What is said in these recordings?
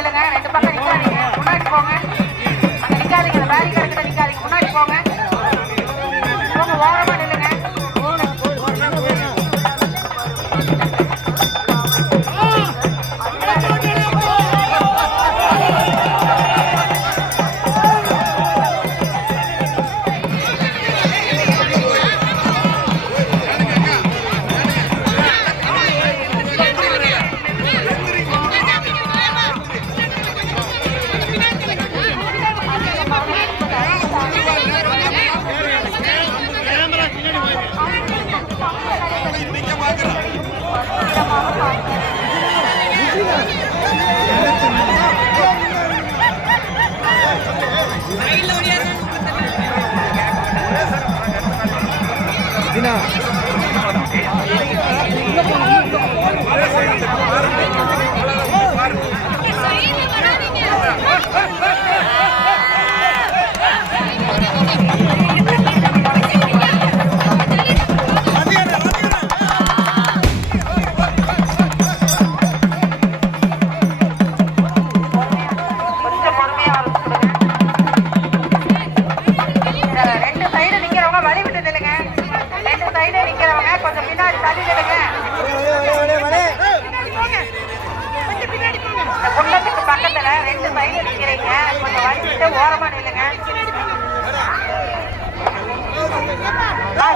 நில்லுங்க. 2 பக்கம் நிக்காதீங்க. முன்னாடி போங்க. அங்க நிக்காதீங்க. பேரிகார்டு கிட்ட நிக்காதீங்க. முன்னாடி போங்க. போங்க, ஓரமா நில்லுங்க.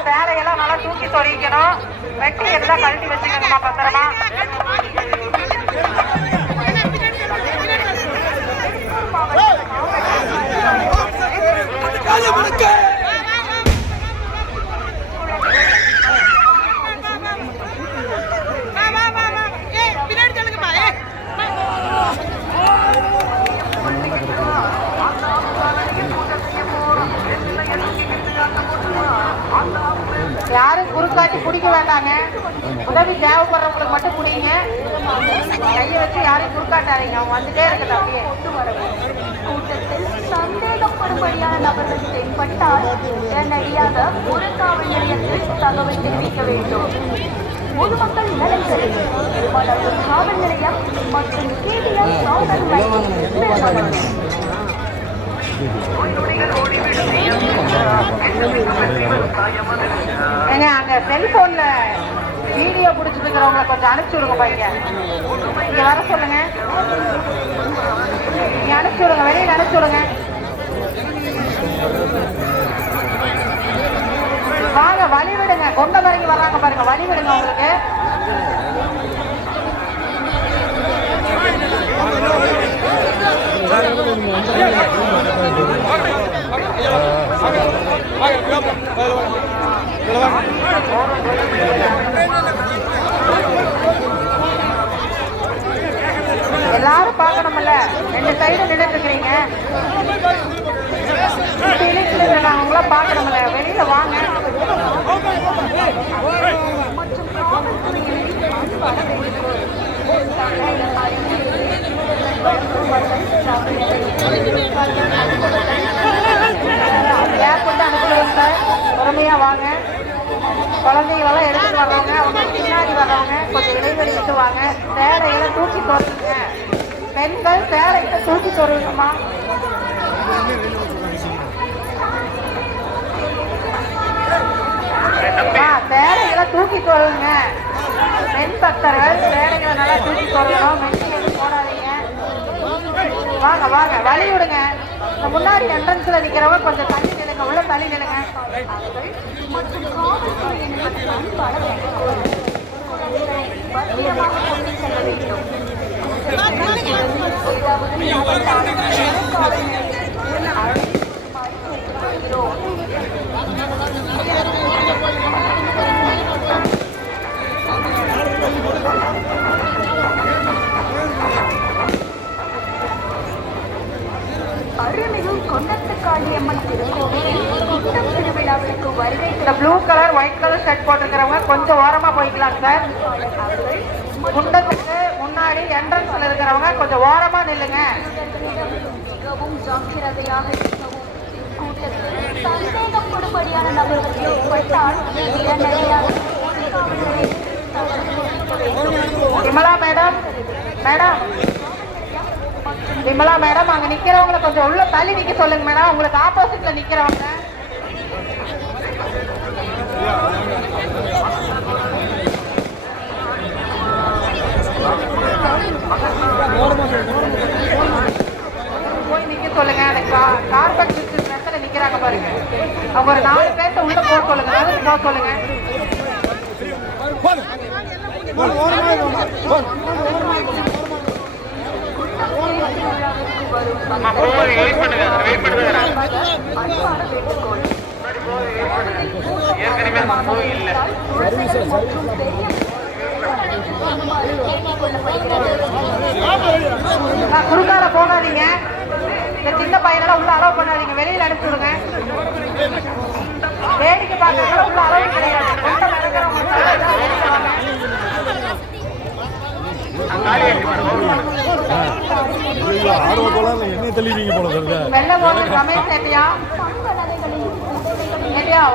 வேலையெல்லாம் நல்லா தூக்கி சொருகிக்கணும். வெட்டி எல்லாம் கழட்டி வச்சுக்கணுமா பத்திரமா. யாரும் குறுக்காட்டி குடிக்க வேண்டாங்க. உதவி தேவைப்படுறவங்களுக்கு மட்டும் குடிங்க. கையை வச்சு யாரையும் குறுக்காட்டாதீங்க. அவங்க வந்துட்டே இருக்கட்டும். அப்படியே கூட்டத்தில் சந்தேகப்படும்படியான நபர்கள் தென்பட்டால் உடனடியாக ஒரு காவல் நிலையத்தில் தகவல் தெரிவிக்க வேண்டும். பொதுமக்கள் நலன் கருதி காவல் நிலையம் மற்றும் ஏங்க அங்க செல்போன்ல வீடியோ பிடிச்சிட்டு இருக்கிறவங்களை கொஞ்சம் அனுப்பிச்சு விடுங்க பையங்க. இங்க வர சொல்லுங்க. நீங்க அனுப்பிச்சு விடுங்க. வெளியில அனுப்பிச்சு விடுங்க. வாங்க, வழி விடுங்க. கொண்ட வரைக்கும் வர்றாங்க பாருங்க. வழி விடுங்க. உங்களுக்கு எல்லாரும் பார்க்கணும்ல. 2 சைடு நின்றுட்டு இருக்கிறீங்க. அவங்களாம் பார்க்கணும்ல. வெளியில வாங்க. பொறுமையா வாங்க. குழந்தைகளெல்லாம் எடுத்துட்டு வர்றவங்க, அவங்க பின்னாடி வர்றவங்க கொஞ்சம் இடைவெளி விட்டு வாங்க. சேலையில தூக்கி தொடருங்க. பெண்கள் சேலையில தூக்கி தொடருங்கம்மா. சேலைகளை தூக்கி தொடருங்க. பெண் பக்தர்கள் சேலைகளை நல்லா தூக்கி தொடரணும். மெட்டி போடாதீங்க. வாங்க வாங்க, வழி விடுங்க. முன்னாடி என்ட்ரன்ஸ்ல நிக்கிறவங்க கொஞ்சம் தள்ளி நிலுங்க. உள்ள தள்ளி நிலுங்க. இந்த blue colour white colour shirt போட்டுக்கிறவங்க கொஞ்சம் ஓரமா போய்க்கலாம் சார். குண்டத்துக்கு முன்னாடி என்ட்ரன்ஸ்ல இருக்கிறவங்க கொஞ்சம் ஓரமா நில்லுங்க. மிகவும் ஜாக்கிரதையாக இருக்கவும். கூட்டத்தில் சந்தேகப்படும்படியான நபர்கள் ஏற்பட்டால் Vimala madam, madam Vimala madam, அங்க நிக்கிறவங்களை கொஞ்சம் உள்ள தள்ளி நிக்க சொல்லுங்க மேடம். உங்களுக்கு ஆப்போசிட்ல நிக்கிறவங்க. போய் நிக்க சொல்லுங்க. அந்த கார்பெட் இடத்துல நிக்கிறாங்க பாருங்க. அவங்க ஒரு 4 பேர்த்த உள்ள போக சொல்லுங்க. போக சொல்லுங்க. குறுக்கால போகாதீங்க. இந்த சின்ன பையனெல்லாம் உள்ள அலோவ் பண்ணாதீங்க. வெளியில அனுப்பி விடுங்க. வேடிக்கை பார்க்கறதுல உள்ள அலோவ் கிடையாது. ரமேஷ் ஏட்டியா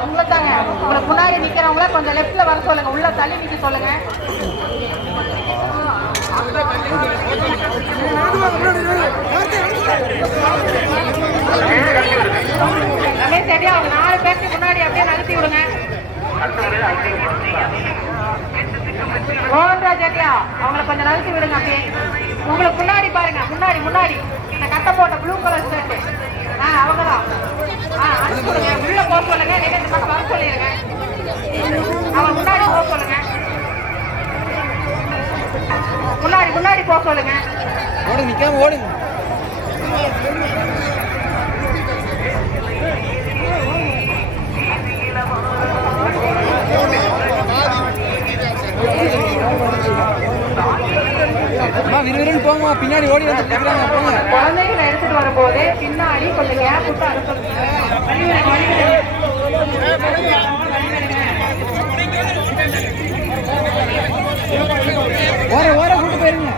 உங்களை தாங்க. உங்களுக்கு முன்னாடி நிக்கிறவங்கள கொஞ்சம் லெப்ட்ல வர சொல்லுங்க. உள்ள தள்ளி நிக்க சொல்லுங்க. ரமேஷ் ஏட்டியா அவங்க 4 பேருக்கு முன்னாடி அப்படியே நகர்த்தி விடுங்க. மோகன்ராஜ் ஏட்டியா அவங்களை கொஞ்சம் நகர்த்தி விடுங்க. அப்படியே உங்களுக்கு முன்னாடி பாருங்க. முன்னாடி இந்த கட்டை போட்ட ப்ளூ கலர் ஷர்ட் அவங்கதான். அனுப்பிடுங்க. உள்ள போக சொல்லுங்க. நீங்க இந்த பக்கம் வர சொல்லிடுங்க. அவங்க முன்னாடி போக சொல்லுங்க. முன்னாடி போக சொல்லுங்க. ஓடுங்க. விறுவிறுன்னு போங்க. பின்னாடி ஓடி வந்து குழந்தைகளை எடுத்துட்டு வரும்போது பின்னாடி கொஞ்சம் கேப் விட்டு அனுப்புங்க. ஓர கூட்டு போயிருங்க.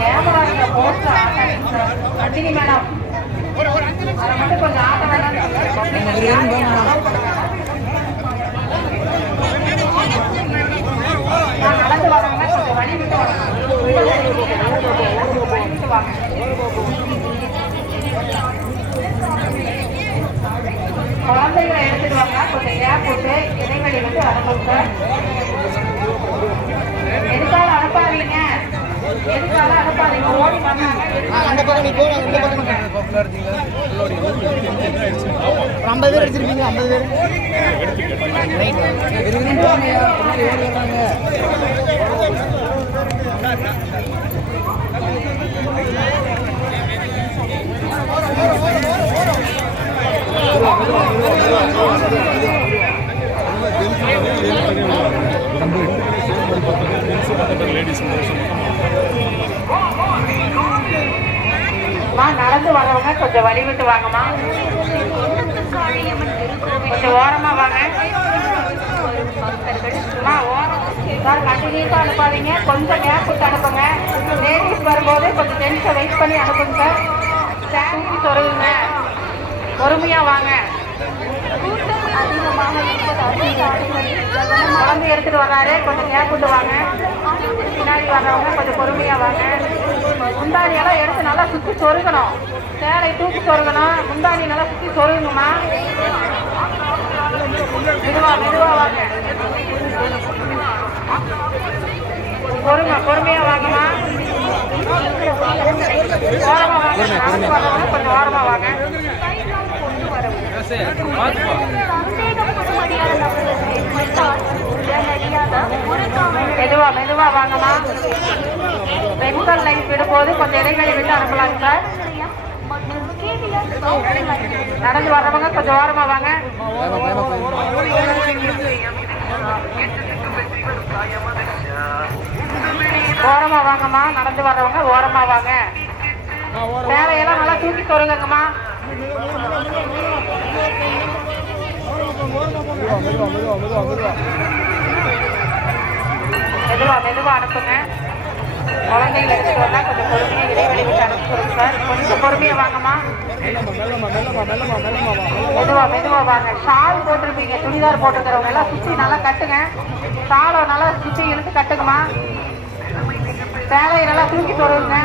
கேமரா போஸ்ட் கண்டினி மேடம் அதை மட்டும் கொஞ்சம் ஆட்ட வேண்டாம். நடந்து வரவங்க கொஞ்சம் வழி விட்டு வாங்க. குழந்தைகளை எடுத்துட்டு வாங்க. கொஞ்சம் கேப் விட்டு இடைவெளி விட்டு அனுப்புங்க. எதுக்காக அனுப்பாதீங்க. ஓடி வந்தாங்க. 50 பேர் அடிச்சிருப்பீங்க. 50 பேர் நடந்து வரவங்க கொஞ்சம் வழி விட்டு வாங்கம்மா. கொஞ்சம் ஓரமா வாங்க. கண்டினியூஸா அனுப்பாதீங்க. கொஞ்சம் கேப் விட்டு அனுப்புங்க. லேடிஸ் வரும்போது கொஞ்சம் டென்ஷன் வெயிட் பண்ணி அனுப்புங்க. ஸ்டாண்டி சொல்லுங்க. பொறுமையா வாங்க. குழந்தை எடுத்துட்டு வர்றாரு. கொஞ்சம் கேப் விட்டு வாங்க. பின்னாடி வர்றவங்க கொஞ்சம் பொறுமையா வாங்க. முந்தானியெல்லாம் எடுத்து நல்லா சுற்றி சொருகணும். சேலை தூக்கி சொருகணும். முந்தானி நல்லா சுற்றி சொருகணுமா. மெதுவா வாங்க. பொறுமையா வாங்கம்மா. ஓரமா வாங்க. கொஞ்சம் ஓரமா வாங்க. மெதுவா வாங்கம்மா. பெண்கள் லைன் விடும்போது கொஞ்சம் இடைவெளி விட்டு அனுப்பலாம் சார். நடந்து வர்றவங்க கொஞ்சம் ஓரமா வாங்க. ஓரமா வாங்கம்மா. நடந்து வர்றவங்க ஓரமா வாங்க. சேலையெல்லாம் நல்லா தூக்கி சொருங்கம்மா. மெதுவா அனுப்புங்க. குழந்தைகளை எடுத்துட்டு வந்தா கொஞ்சம் பொறுமையா இடைவெளி விட்டு அனுப்பிச்சுடுங்க சார். கொஞ்சம் பொறுமையா வாங்கம்மா. மெதுவா மெதுவா வாங்க. ஷால் போட்டிருப்பீங்க, சுடிதார் போட்டுக்கிறவங்க எல்லாம் சுத்தி நல்லா கட்டுங்க. ஷாலை நல்லா சுத்தி இழுத்து கட்டுங்கம்மா. சேலையை நல்லா தூக்கி போடுங்க.